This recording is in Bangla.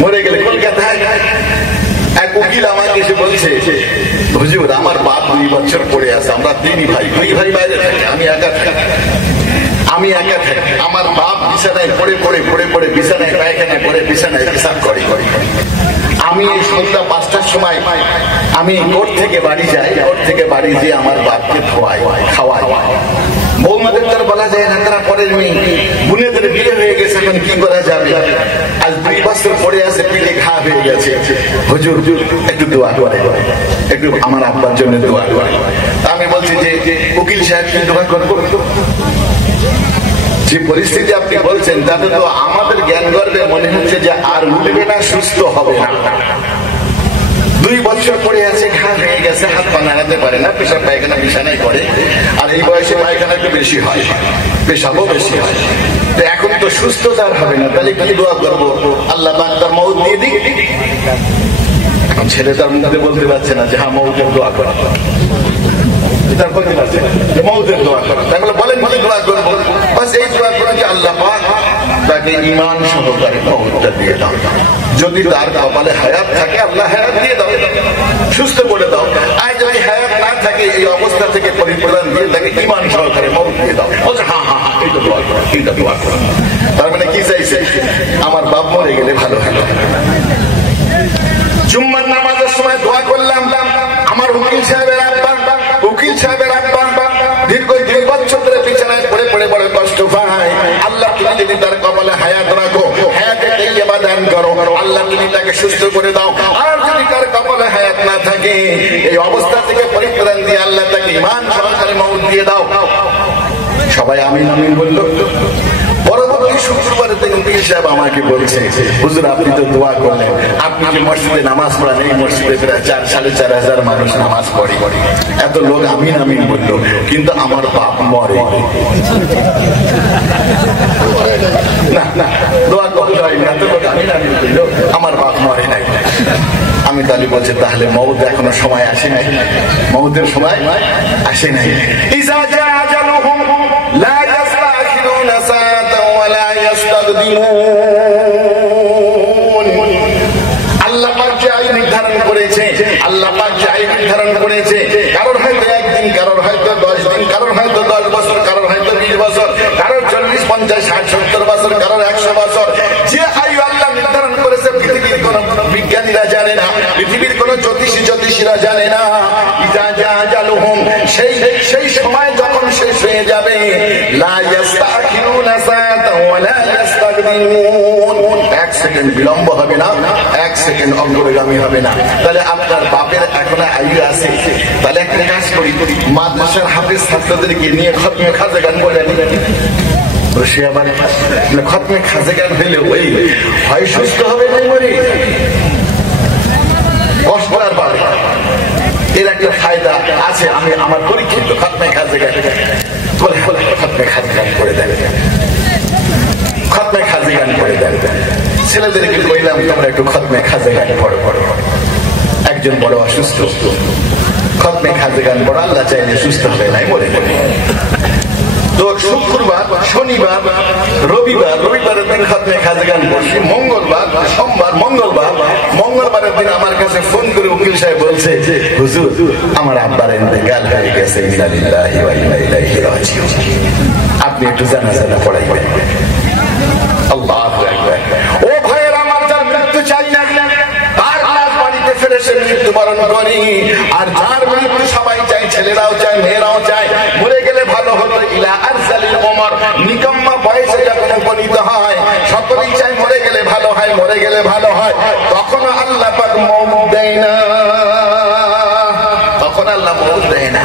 মরে গেলে কলকাতায় এক উকিল আমাকে এসে বলছে, হুজুর আমার বাপ 2 বছর পড়ে আছে, আমরা 3 ভাই, 2 ভাই বাইরে থাকি, আমি একা থাকি। আমার বাপ বিছানায় পড়ে বিছানায় পায়খানা করে, বিছানায় পেশাব করে। আমি এই সন্ধ্যা 5টার সময় আমি কোর্ট থেকে বাড়ি যাই, কোর্ট থেকে বাড়ি যেয়ে আমার বাপকে খাওয়াই। বৌমাদের তার বলা যায় না, তারা পরের মেয়ে, বোনেদের বিয়ে হয়ে গেছে, এখন কি করা যাবে? আজ 2 বছর পরে আছে, পেটে ঘা হয়ে গেছে। হুজুর একটু দোয়া করে, একটু আমার আব্বার জন্য দোয়া করে। আমি বলছি যে উকিল সাহেব কি দোয়া করবো? যে পরিস্থিতি আপনি বলছেন তাতে তো আমাদের জ্ঞান গর্বে মনে হচ্ছে যে আর উঠবে না, সুস্থ হবে না। 2 বছর পরে আছে, ঘা হয়ে গেছে, হাত পা নাড়াতে পারে না, পেশাব পায়খানা বিছানায় করে। আর এই বয়সে পায়খানা একটু বেশি হয়, পেশাবও বেশি হয়। তো এখন তো সুস্থতার হবে না, তাহলে কি দোয়া করবো? আল্লাহ পাক তার মউত দিয়ে দিক। এখন ছেলে তার মুখে বলতে পারছে না যে হ্যাঁ মউতের দোয়া করা, তার বলতে পারছে না যে মউতের দোয়া করা। তাহলে বলেন কি দোয়া করবো? বাস এই দোয়া করে যে আল্লাহ পাক তাকে ঈমান সহকারে মউতটা দিয়ে দাও। যদি তার কপালে হায়াত থাকে আল্লাহ হায়াত দিয়ে দাও, সুস্থ করে দাও। আর যদি হায়াত না থাকে এই অবস্থা থেকে পরিত্রাণ দিয়ে তাকে ঈমান সহকারে মউত দিয়ে দাও। বলছে হ্যাঁ হ্যাঁ হ্যাঁ এইটা দোয়া করো, এইটা দোয়া করো। তার মানে কি চাইছে? আমার বাপ মরে গেলে ভালো হলো। জুম্মার নামাজের সময় দোয়া করলাম, আমার উকিল সাহেবের আব্বা দীর্ঘ 2 বছর ধরে বিছানায় পড়ে বড় কষ্ট পায়। আল্লাহ তুমি যদি তার কপালে হায়াত রাখো, হায়াতে তাইয়্যিবা দান করো, আল্লাহ তুমি তাকে সুস্থ করে দাও। আর যদি তার কপালে হায়াত না থাকে এই অবস্থা থেকে পরিত্রাণ দিয়ে আল্লাহ তাকে ঈমান সহকারে মউত দিয়ে দাও। সবাই আমিন আমিন বলল। পরবর্তী শুক্রবারে উকিল সাহেব আমাকে বলছে, হুজুর আপনি তো দোয়া করলেন, আপনি যে মসজিদে নামাজ পড়েন, এই মসজিদে প্রায় 4,500 মানুষ নামাজ পড়ে, এত লোক আমিন আমিন বলল, কিন্তু আমার বাপ মরে না। না দোয়া করতে হয়নি, এত লোক আমিন আমিন বলল, আমার বাপ মরে নাই। আমি তাহলে বলছে তাহলে মউত এখনো সময় আসে নাই, মউতের সময় আসে নাই। ইজা জা আজালুহুম লা ইস্তাখিরুনা সাআতান ওয়া লা ইস্তাকদিমুন। আল্লাহ পাক যে আইন নির্ধারণ করেছে, কারোর হয়তো 1 দিন, কারোর হয়তো 10 দিন, কারোর হয়তো 10 বছর, কারোর হয়তো 20 বছর, কারোর 40, 50, 60, 70 বছর, কারোর 100 বছর। যে আয়ু আল্লাহ নির্ধারণ করেছে পৃথিবীর কোন বিজ্ঞানীরা জানে না, পৃথিবীর কোন জ্যোতিষীরা জানে না। ইজা জা আজালুহুম, সেই সময় যখন শেষ হয়ে যাবে, লা ইস্তাখিরুনা সাআতান ওয়া লা ইস্তাকদিমুন, 1 সেকেন্ড বিলম্ব হবে না, 1 সেকেন্ড অগ্রগামী হবে না। তাহলে আপনার বাপের এখন আয়ু আছে, তাহলে একটা কাজ করি, মাদ্রাসার হাফেজ ছাত্রদেরকে নিয়ে খতমে খাজা গান বলে সে আবার খতমে খাজা গান হইলে ওই হয় সুস্থ হবে নাই মরে কষ্ট আর পাবে। এর একটা ফায়দা আছে, আমি আমার পরীক্ষিত খতমে খাজা গান খতমে খাজা গান করে দেবে, খতমে খাজা গান করে দেবে। ছেলেদেরকে কইলাম তোমরা একটু খতমে খাজা গান পড়ো। একজন বড় অসুস্থ, খতমে খাজা গান পড়ো, আল্লাহ চাইলে সুস্থ হবে নাই মরে যাবে। তো শুক্রবার, শনিবার, রবিবারের দিন খতমে খাজা গান পড়ছি, মঙ্গলবার, সোমবার, মঙ্গলবারের দিন আমার কাছে ফোন করে উকিল সাহেব বলছে, হুজুর আমার আব্বার ইন্তেকাল হয়ে গেছে, ইন্না লিল্লাহি ওয়া ইন্না ইলাইহি রাজিউন, আপনি একটু জানাজা পড়াইবেন। আল্লাহু আকবার। ও ভাইয়ের আমার, যার মৃত্যু চাই না তার লাশ বাড়িতে ফেলে সে মৃত্যুবরণ করে, আর যার মৃত্যু সবাই চাই, ছেলেরাও চায়, মেয়েরাও চায়, মরে গেলে ভালো হতো। ইলা আরসালিল উমর, নিকম্মা বয়সে যখন উপনীত হয় সকলেই চায় মরে গেলে ভালো হয়, তখন আল্লাহ পাক মওত দেয় না, তখন আল্লাহ মওত দেয় না।